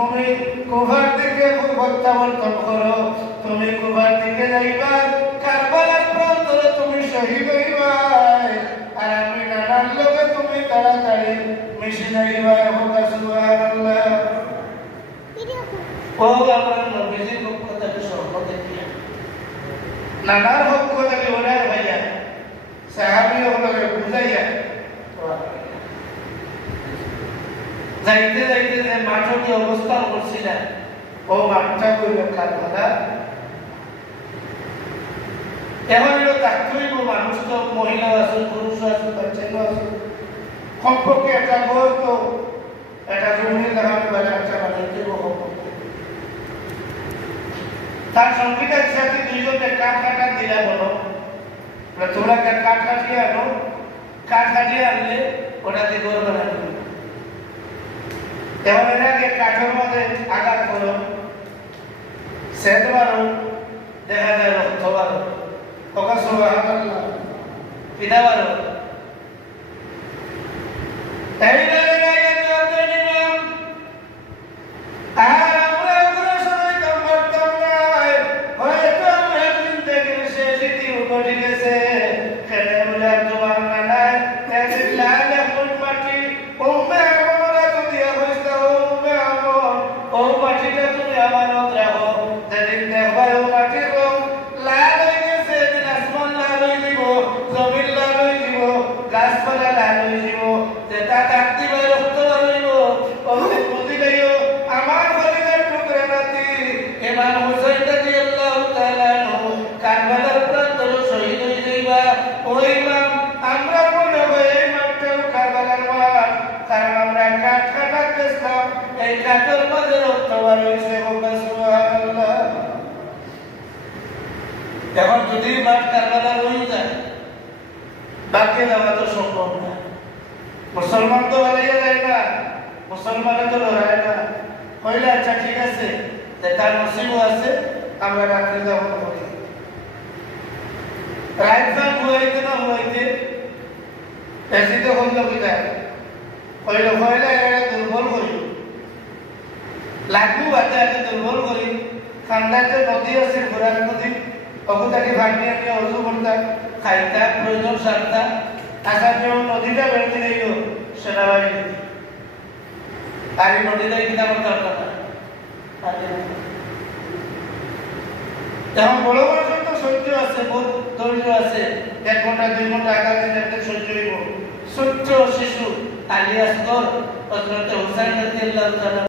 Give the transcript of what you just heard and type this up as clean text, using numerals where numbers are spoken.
তুমি কুফার দিকে প্রত্যাবর্তন করো, তুমি কুফার দিকে যাইবা, কারবালার প্রান্তরে তুমি শহীদ হইবা, আর আমি নানার লোকে তুমি তাড়াতাড়ি মিশে যাইবা। সুবহানাল্লাহ। ও আমার নবীজির পক্ষ থেকে স্বপ্ন দেখিয়া নানার পক্ষ থেকে ওনার ভাইয়া সাহাবী ওগুলোকে বুঝাইয়া যাইতে যাইতে যে মাঠটি অবস্থান করছিলেন ও মাঠটা কইল কারবালা। এখন এলো চাকরিব মানুষ তো মহিলা আছে, পুরুষ আছে, বাচ্চা আছে, কমপক্ষে একটা বই তো একটা জমি দেখানো বাচ্চা বানাইতে তার সংবিধান সাথে দুইজনে কাঠ কাটা দিলা বলো, তোমরা কাঠ কাটিয়ে আনো, কাঠ কাটিয়ে আনলে ওটাতে ঘর বানানো। এখন এটাকে কাঠের মধ্যে আঘাত করো, সেদ মারো, দেখা যায় রক্ত বারো, সুবহানাল্লাহ, পিতা বারো। এখন যদি মাঠ কারবালা রয়ে যায় বাকি যাওয়া তো সম্ভব না। মুসলমান তো বাড়িয়ে যায় না, মুসলমানে তো লড়ায় না, কইলে আচ্ছা ঠিক আছে, তার নসিবও আছে, আমরা রাত্রে যাবো করি। রাইফান হইতে না হইতে এসিতে হল বিদায় কইল কইলে এটা দুর্বল করি লাগু বাদে আগে দুর্বল করি। ঠান্ডাতে নদী আছে, ঘোরার নদী, অবতাকে ভাঙিয়ে নিয়ে অজু করতাম, খাইতা, প্রয়োজন সারতা, আসার যেমন নদীটা বেরোতে দিল সেনাবাহিনী, আর এই নদীটা কিনা করতাম না। এখন বড় বড় তো সহ্য আছে, বহুত ধৈর্য আছে, 1 ঘন্টা 2 ঘন্টা আগাতে যেতে সহ্য হইব। ছোট্ট শিশু আলী আসগর হযরত হুসাইন রাদিয়াল্লাহু তাআলা